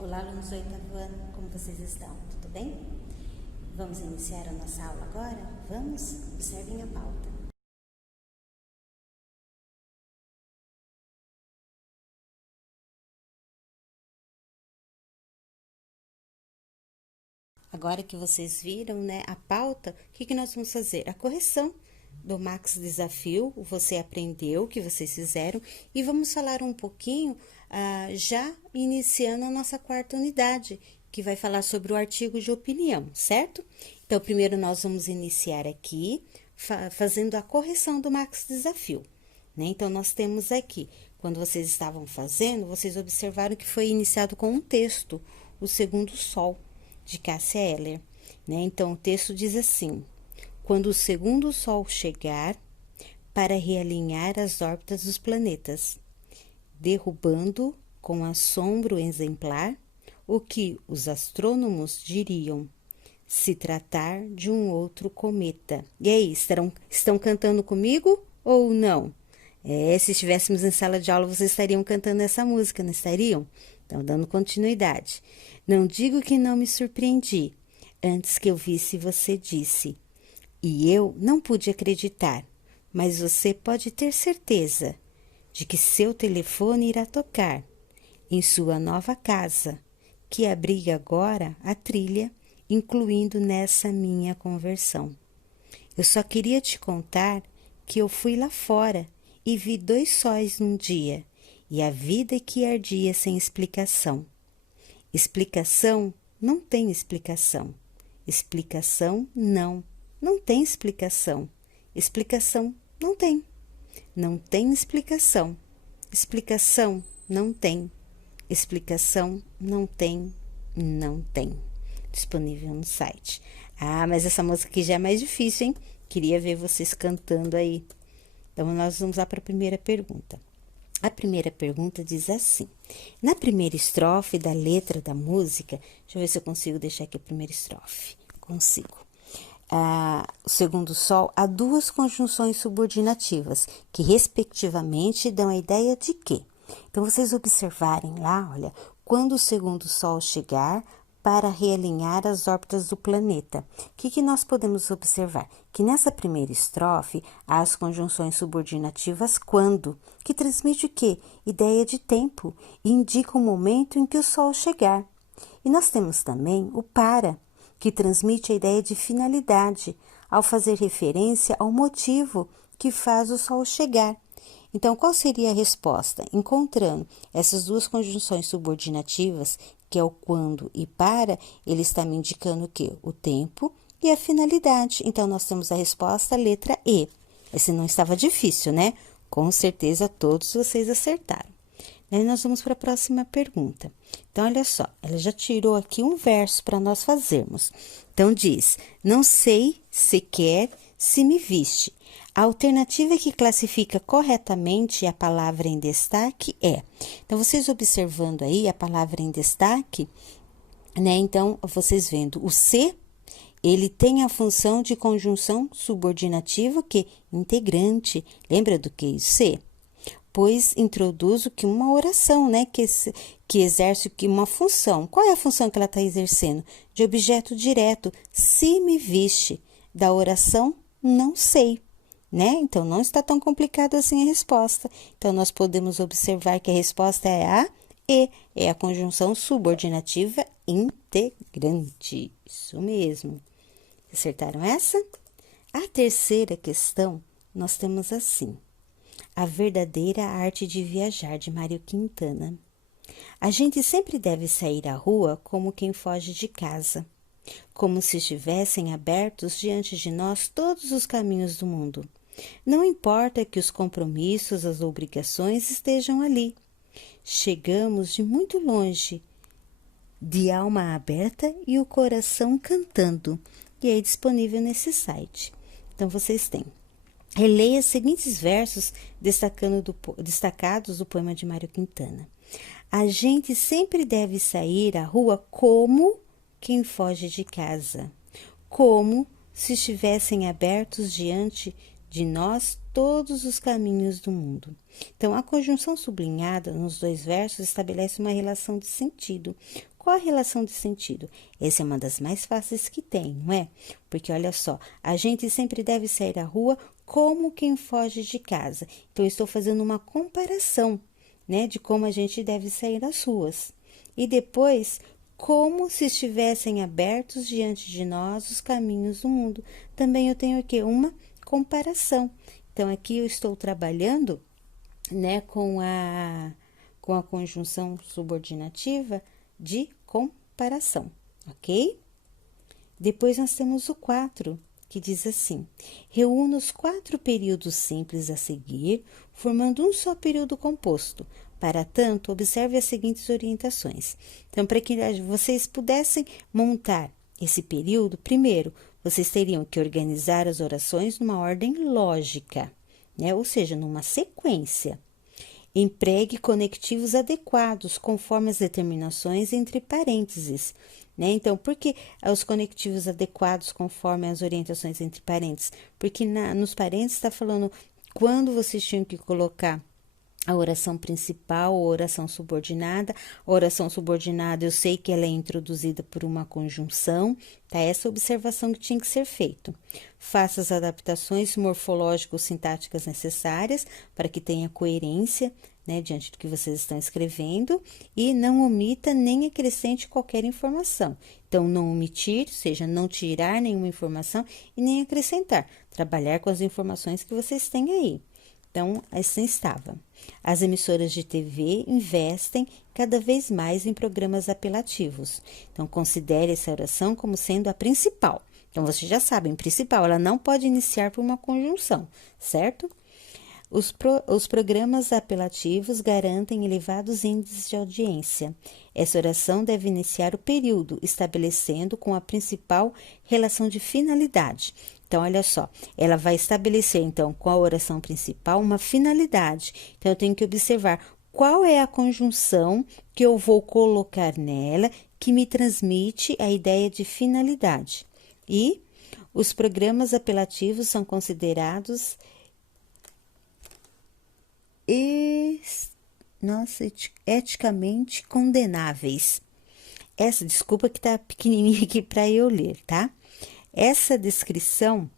Olá, alunos do oitavo ano, como vocês estão? Tudo bem? Vamos iniciar a nossa aula agora? Vamos? Observem a pauta. Agora que vocês viram, né, a pauta, o que nós vamos fazer? A correção do Max Desafio, você aprendeu o que vocês fizeram e vamos falar um pouquinho, já iniciando a nossa quarta unidade, que vai falar sobre o artigo de opinião, certo? Então, primeiro nós vamos iniciar aqui, fazendo a correção do Max Desafio, né? Então, nós temos aqui, quando vocês estavam fazendo, vocês observaram que foi iniciado com um texto, O Segundo Sol, de Cássia Eller, né? Então, o texto diz assim: quando o segundo sol chegar para realinhar as órbitas dos planetas, derrubando com assombro exemplar o que os astrônomos diriam se tratar de um outro cometa. E aí, estão cantando comigo ou não? Se estivéssemos em sala de aula, vocês estariam cantando essa música, não estariam? Então, dando continuidade. Não digo que não me surpreendi. Antes que eu visse, você disse. E eu não pude acreditar, mas você pode ter certeza de que seu telefone irá tocar em sua nova casa, que abriga agora a trilha, incluindo nessa minha conversão. Eu só queria te contar que eu fui lá fora e vi 2 sóis num dia, e a vida que ardia sem explicação. Explicação não tem explicação. Explicação não tem explicação. Explicação não tem. Não tem explicação. Explicação não tem. Explicação não tem. Não tem. Disponível no site. Mas essa música aqui já é mais difícil, hein? Queria ver vocês cantando aí. Então, nós vamos lá para a primeira pergunta. A primeira pergunta diz assim: na primeira estrofe da letra da música, deixa eu ver se eu consigo deixar aqui a primeira estrofe. Consigo. O segundo sol, há 2 conjunções subordinativas, que respectivamente dão a ideia de quê? Então, vocês observarem lá, olha, quando o segundo sol chegar para realinhar as órbitas do planeta. O que nós podemos observar? Que nessa primeira estrofe, há as conjunções subordinativas quando, que transmite o quê? Ideia de tempo, e indica o momento em que o sol chegar. E nós temos também o para, que transmite a ideia de finalidade, ao fazer referência ao motivo que faz o sol chegar. Então, qual seria a resposta? Encontrando essas 2 conjunções subordinativas, que é o quando e para, ele está me indicando o quê? O tempo e a finalidade. Então, nós temos a resposta, a letra E. Esse não estava difícil, né? Com certeza, todos vocês acertaram. Aí, nós vamos para a próxima pergunta. Então, olha só, ela já tirou aqui um verso para nós fazermos. Então, diz, não sei sequer se me viste. A alternativa que classifica corretamente a palavra em destaque é... Então, vocês observando aí a palavra em destaque, né? Então, vocês vendo o se, ele tem a função de conjunção subordinativa, que integrante. Lembra do que se? Pois introduz o que uma oração, né? Que exerce uma função. Qual é a função que ela está exercendo? De objeto direto. Se me viste. Da oração, não sei. Né? Então, não está tão complicado assim a resposta. Então, nós podemos observar que a resposta é a E. É a conjunção subordinativa integrante. Isso mesmo. Acertaram essa? A terceira questão, nós temos assim. A verdadeira arte de viajar, de Mário Quintana. A gente sempre deve sair à rua como quem foge de casa. Como se estivessem abertos diante de nós todos os caminhos do mundo. Não importa que os compromissos, as obrigações estejam ali. Chegamos de muito longe, de alma aberta e o coração cantando. E é disponível nesse site. Então, vocês têm. Releia os seguintes versos destacados do poema de Mário Quintana. A gente sempre deve sair à rua como quem foge de casa. Como se estivessem abertos diante de nós todos os caminhos do mundo. Então, a conjunção sublinhada nos 2 versos estabelece uma relação de sentido. Qual a relação de sentido? Essa é uma das mais fáceis que tem, não é? Porque olha só, a gente sempre deve sair à rua como quem foge de casa. Então, eu estou fazendo uma comparação, né, de como a gente deve sair das ruas. E depois, como se estivessem abertos diante de nós os caminhos do mundo. Também eu tenho aqui uma comparação. Então, aqui eu estou trabalhando, né, com a conjunção subordinativa de comparação, ok? Depois nós temos o 4, que diz assim: reúna os 4 períodos simples a seguir, formando um só período composto. Para tanto, observe as seguintes orientações. Então, para que vocês pudessem montar esse período, primeiro, vocês teriam que organizar as orações numa ordem lógica, né? Ou seja, numa sequência. Empregue conectivos adequados, conforme as determinações entre parênteses, né? Então, por que os conectivos adequados conforme as orientações entre parênteses? Porque nos parênteses está falando quando vocês tinham que colocar a oração principal ou oração subordinada. A oração subordinada, eu sei que ela é introduzida por uma conjunção, tá? Essa observação que tinha que ser feita. Faça as adaptações morfológico-sintáticas necessárias para que tenha coerência, né, diante do que vocês estão escrevendo, e não omita nem acrescente qualquer informação. Então, não omitir, ou seja, não tirar nenhuma informação e nem acrescentar. Trabalhar com as informações que vocês têm aí. Então, assim estava. As emissoras de TV investem cada vez mais em programas apelativos. Então, considere essa oração como sendo a principal. Então, vocês já sabem, principal, ela não pode iniciar por uma conjunção, certo? Os programas apelativos garantem elevados índices de audiência. Essa oração deve iniciar o período, estabelecendo com a principal relação de finalidade. Então, olha só, ela vai estabelecer, então, com a oração principal, uma finalidade. Então, eu tenho que observar qual é a conjunção que eu vou colocar nela que me transmite a ideia de finalidade. E os programas apelativos são considerados eticamente condenáveis. Essa, desculpa que tá pequenininha aqui para eu ler, tá? Essa descrição,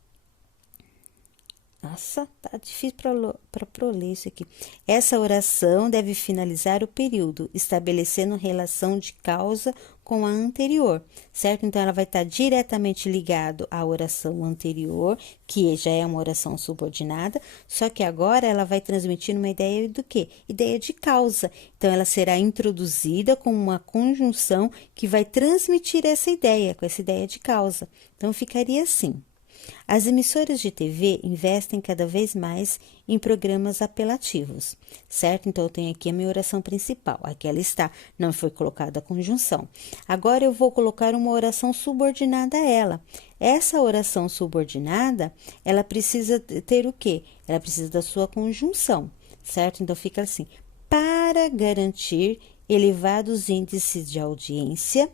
nossa, tá difícil para ler isso aqui. Essa oração deve finalizar o período, estabelecendo relação de causa com a anterior, certo? Então, ela vai estar diretamente ligado à oração anterior, que já é uma oração subordinada, só que agora ela vai transmitir uma ideia do quê? Ideia de causa. Então, ela será introduzida com uma conjunção que vai transmitir essa ideia, com essa ideia de causa. Então, ficaria assim. As emissoras de TV investem cada vez mais em programas apelativos, certo? Então, eu tenho aqui a minha oração principal. Aqui ela está, não foi colocada a conjunção. Agora, eu vou colocar uma oração subordinada a ela. Essa oração subordinada, ela precisa ter o quê? Ela precisa da sua conjunção, certo? Então, fica assim: para garantir elevados índices de audiência.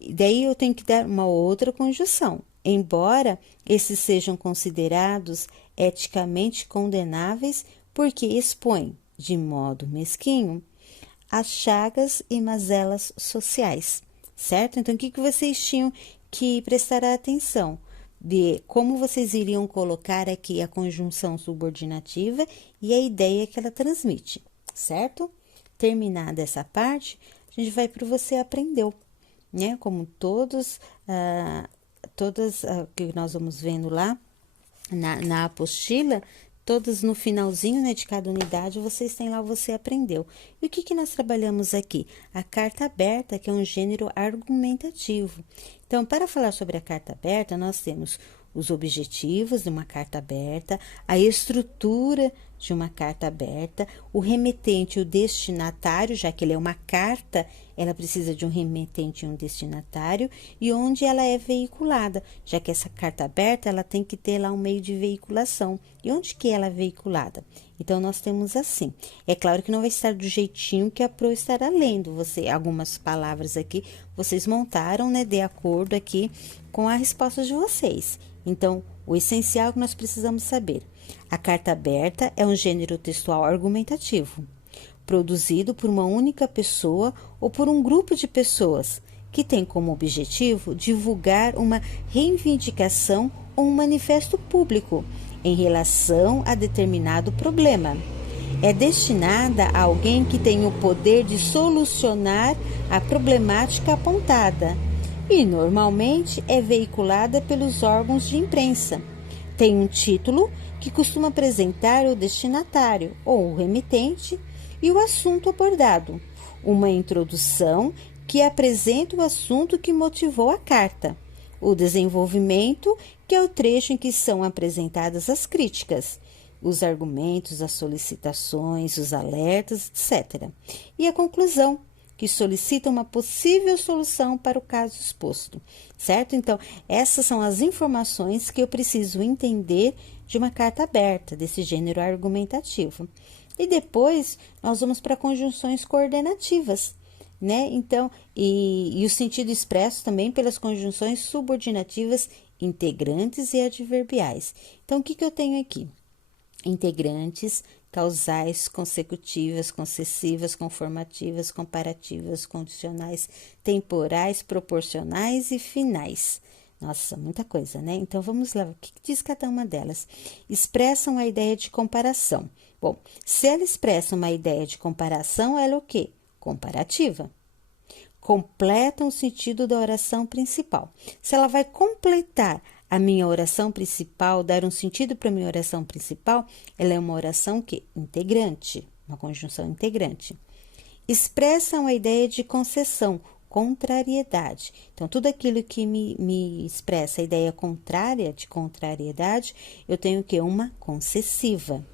E daí, eu tenho que dar uma outra conjunção. Embora esses sejam considerados eticamente condenáveis, porque expõem, de modo mesquinho, as chagas e mazelas sociais, certo? Então, o que vocês tinham que prestar atenção? De como vocês iriam colocar aqui a conjunção subordinativa e a ideia que ela transmite, certo? Terminada essa parte, a gente vai para o você aprendeu, né? Como todas que nós vamos vendo lá na apostila, todas no finalzinho, né, de cada unidade, vocês têm lá o você aprendeu. E o que nós trabalhamos aqui? A carta aberta, que é um gênero argumentativo. Então, para falar sobre a carta aberta, nós temos os objetivos de uma carta aberta, a estrutura de uma carta aberta, o remetente e o destinatário, já que ele é uma carta, ela precisa de um remetente e um destinatário, e onde ela é veiculada, já que essa carta aberta, ela tem que ter lá um meio de veiculação. E onde que ela é veiculada? Então, nós temos assim. É claro que não vai estar do jeitinho que a Pro estará lendo. Algumas palavras aqui, vocês montaram, né, de acordo aqui com a resposta de vocês. Então, o essencial que nós precisamos saber: A carta aberta é um gênero textual argumentativo, produzido por uma única pessoa ou por um grupo de pessoas, que tem como objetivo divulgar uma reivindicação ou um manifesto público em relação a determinado problema. É destinada a alguém que tem o poder de solucionar a problemática apontada e, normalmente, é veiculada pelos órgãos de imprensa. Tem um título que costuma apresentar o destinatário ou o remetente e o assunto abordado, uma introdução que apresenta o assunto que motivou a carta, o desenvolvimento, que é o trecho em que são apresentadas as críticas, os argumentos, as solicitações, os alertas, etc. E a conclusão, que solicita uma possível solução para o caso exposto, certo? Então, essas são as informações que eu preciso entender de uma carta aberta, desse gênero argumentativo. E depois, nós vamos para conjunções coordenativas, né? Então, e o sentido expresso também pelas conjunções subordinativas integrantes e adverbiais. Então, o que eu tenho aqui? Integrantes, causais, consecutivas, concessivas, conformativas, comparativas, condicionais, temporais, proporcionais e finais. Nossa, muita coisa, né? Então, vamos lá. O que diz cada uma delas? Expressam a ideia de comparação. Bom, se ela expressa uma ideia de comparação, ela é o quê? Comparativa. Completam o sentido da oração principal. Se ela vai completar a minha oração principal, dar um sentido para a minha oração principal, ela é uma oração que integrante, uma conjunção integrante. Expressam a ideia de concessão, contrariedade. Então, tudo aquilo que me expressa a ideia contrária, de contrariedade, eu tenho que uma concessiva.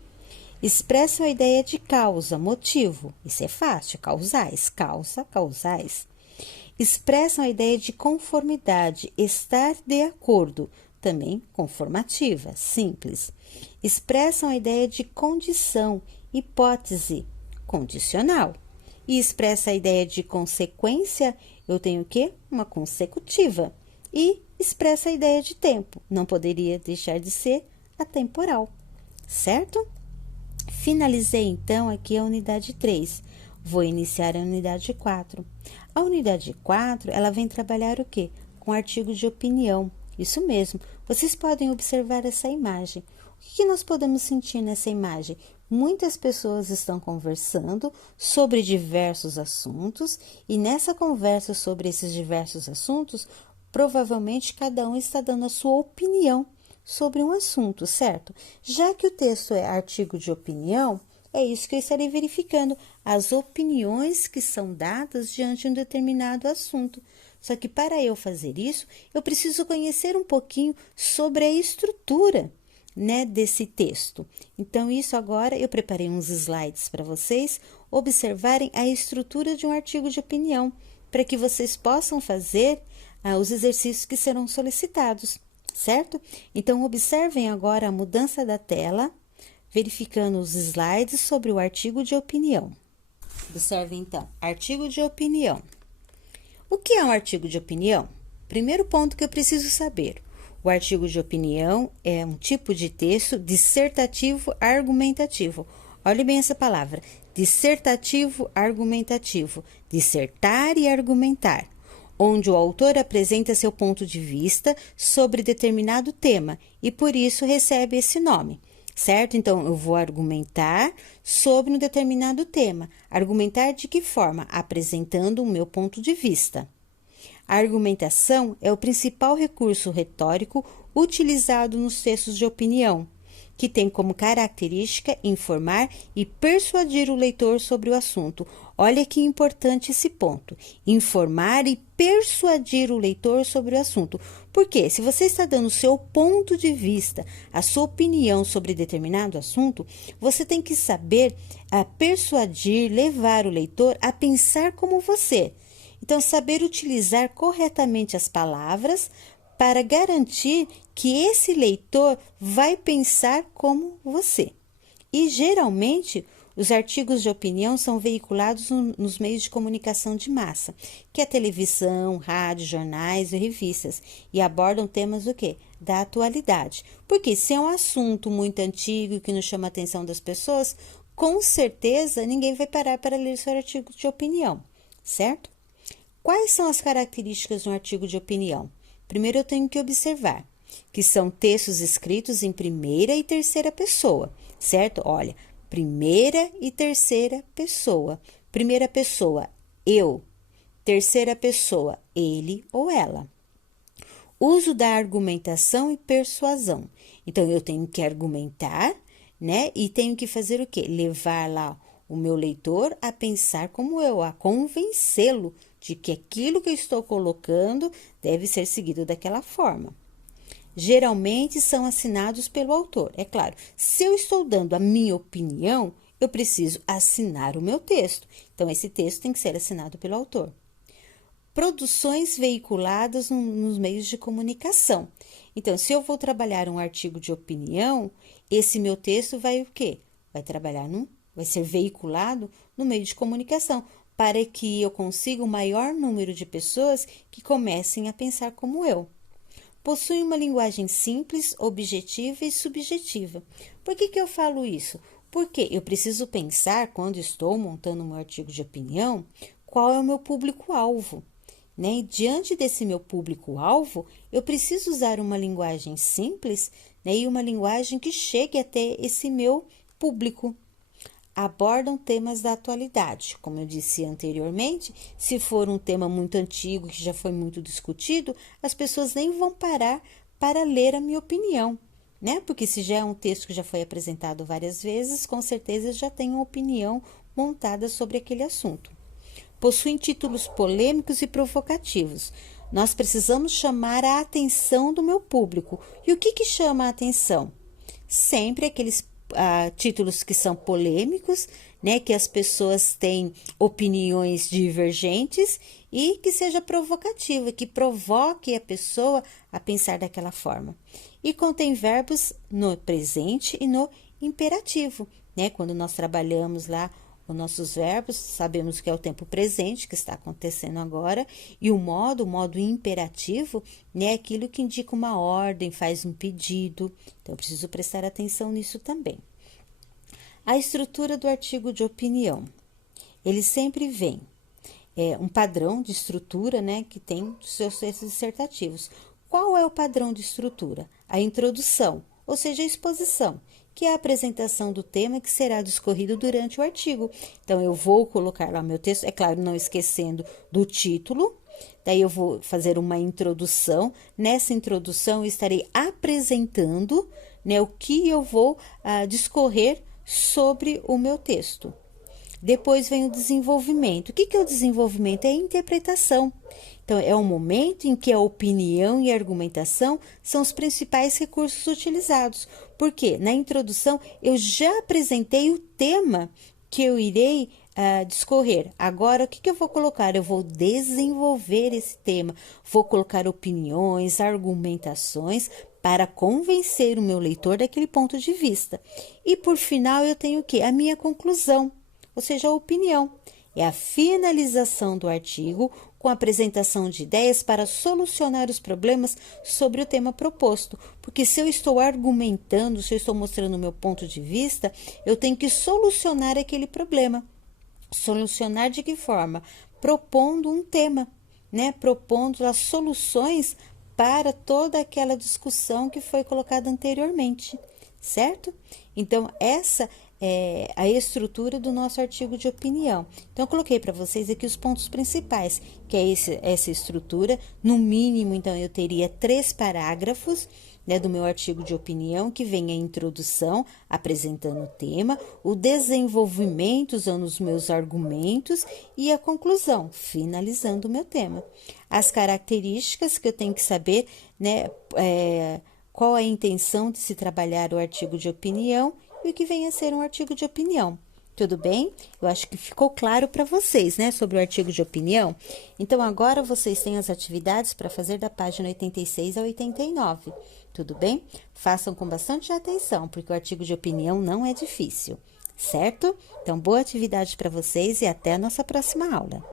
Expressam a ideia de causa, motivo. Isso é fácil, causais, causa, causais. Expressam a ideia de conformidade, estar de acordo, também conformativa, simples. Expressam a ideia de condição, hipótese, condicional. E expressa a ideia de consequência, eu tenho o quê? Uma consecutiva. E expressa a ideia de tempo, não poderia deixar de ser atemporal, certo? Finalizei, então, aqui a unidade 3. Vou iniciar a unidade 4. A unidade 4, ela vem trabalhar o quê? Com artigo de opinião. Isso mesmo, vocês podem observar essa imagem. O que nós podemos sentir nessa imagem? Muitas pessoas estão conversando sobre diversos assuntos e nessa conversa sobre esses diversos assuntos, provavelmente cada um está dando a sua opinião sobre um assunto, certo? Já que o texto é artigo de opinião, é isso que eu estarei verificando, as opiniões que são dadas diante de um determinado assunto. Só que para eu fazer isso, eu preciso conhecer um pouquinho sobre a estrutura, né, desse texto. Então, isso agora eu preparei uns slides para vocês observarem a estrutura de um artigo de opinião, para que vocês possam fazer os exercícios que serão solicitados, certo? Então, observem agora a mudança da tela, verificando os slides sobre o artigo de opinião. Observe, então, artigo de opinião. O que é um artigo de opinião? Primeiro ponto que eu preciso saber. O artigo de opinião é um tipo de texto dissertativo argumentativo. Olhe bem essa palavra, dissertativo argumentativo, dissertar e argumentar, onde o autor apresenta seu ponto de vista sobre determinado tema e por isso recebe esse nome. Certo? Então, eu vou argumentar sobre um determinado tema. Argumentar de que forma? Apresentando o meu ponto de vista. A argumentação é o principal recurso retórico utilizado nos textos de opinião, que tem como característica informar e persuadir o leitor sobre o assunto. Olha que importante esse ponto, informar e persuadir o leitor sobre o assunto. Porque se você está dando o seu ponto de vista, a sua opinião sobre determinado assunto, você tem que saber persuadir, levar o leitor a pensar como você. Então, saber utilizar corretamente as palavras para garantir que esse leitor vai pensar como você. E, geralmente, Os artigos de opinião são veiculados nos meios de comunicação de massa, que é televisão, rádio, jornais e revistas, e abordam temas do quê? Da atualidade. Porque se é um assunto muito antigo que não chama a atenção das pessoas, com certeza ninguém vai parar para ler seu artigo de opinião, certo? Quais são as características de um artigo de opinião? Primeiro eu tenho que observar que são textos escritos em primeira e terceira pessoa, certo? Olha, primeira e terceira pessoa. Primeira pessoa, eu. Terceira pessoa, ele ou ela. Uso da argumentação e persuasão. Então, eu tenho que argumentar, né? E tenho que fazer o quê? Levar lá o meu leitor a pensar como eu, a convencê-lo de que aquilo que eu estou colocando deve ser seguido daquela forma. Geralmente são assinados pelo autor. É claro, se eu estou dando a minha opinião, eu preciso assinar o meu texto. Então, esse texto tem que ser assinado pelo autor. Produções veiculadas nos meios de comunicação. Então, se eu vou trabalhar um artigo de opinião, esse meu texto vai o quê? Vai ser veiculado no meio de comunicação, para que eu consiga o maior número de pessoas que comecem a pensar como eu. Possui uma linguagem simples, objetiva e subjetiva. Por que eu falo isso? Porque eu preciso pensar, quando estou montando um artigo de opinião, qual é o meu público-alvo. Né? E diante desse meu público-alvo, eu preciso usar uma linguagem simples, né? E uma linguagem que chegue até esse meu público. Abordam temas da atualidade. Como eu disse anteriormente, se for um tema muito antigo, que já foi muito discutido, as pessoas nem vão parar para ler a minha opinião, né? Porque se já é um texto que já foi apresentado várias vezes, com certeza já tem uma opinião montada sobre aquele assunto. Possuem títulos polêmicos e provocativos. Nós precisamos chamar a atenção do meu público. E o que chama a atenção? Sempre aqueles títulos que são polêmicos, né, que as pessoas têm opiniões divergentes e que seja provocativa, que provoque a pessoa a pensar daquela forma. E contém verbos no presente e no imperativo, né? Quando nós trabalhamos lá os nossos verbos, sabemos que é o tempo presente que está acontecendo agora, e o modo imperativo, né, é aquilo que indica uma ordem, faz um pedido. Então, eu preciso prestar atenção nisso também. A estrutura do artigo de opinião. Ele sempre vem um padrão de estrutura, né, que tem seus textos dissertativos. Qual é o padrão de estrutura? A introdução, ou seja, a exposição, que é a apresentação do tema que será discorrido durante o artigo. Então, eu vou colocar lá meu texto, é claro, não esquecendo do título, daí eu vou fazer uma introdução. Nessa introdução, eu estarei apresentando, né, o que eu vou discorrer sobre o meu texto. Depois vem o desenvolvimento. O que é o desenvolvimento? É a interpretação. Então, é o momento em que a opinião e a argumentação são os principais recursos utilizados. Porque na introdução eu já apresentei o tema que eu irei discorrer. Agora, o que eu vou colocar? Eu vou desenvolver esse tema, vou colocar opiniões, argumentações para convencer o meu leitor daquele ponto de vista. E por final eu tenho o quê? A minha conclusão, ou seja, a opinião. É a finalização do artigo com a apresentação de ideias para solucionar os problemas sobre o tema proposto. Porque se eu estou argumentando, se eu estou mostrando o meu ponto de vista, eu tenho que solucionar aquele problema. Solucionar de que forma? Propondo um tema, né? Propondo as soluções para toda aquela discussão que foi colocada anteriormente, certo? Então, essa é a estrutura do nosso artigo de opinião. Então, eu coloquei para vocês aqui os pontos principais, que é essa estrutura. No mínimo, então, eu teria 3 parágrafos, né, do meu artigo de opinião, que vem a introdução, apresentando o tema, o desenvolvimento, usando os meus argumentos, e a conclusão, finalizando o meu tema. As características que eu tenho que saber, né, qual a intenção de se trabalhar o artigo de opinião e o que vem a ser um artigo de opinião. Tudo bem? Eu acho que ficou claro para vocês, né, sobre o artigo de opinião. Então, agora vocês têm as atividades para fazer da página 86 a 89. Tudo bem? Façam com bastante atenção, porque o artigo de opinião não é difícil, certo? Então, boa atividade para vocês e até a nossa próxima aula.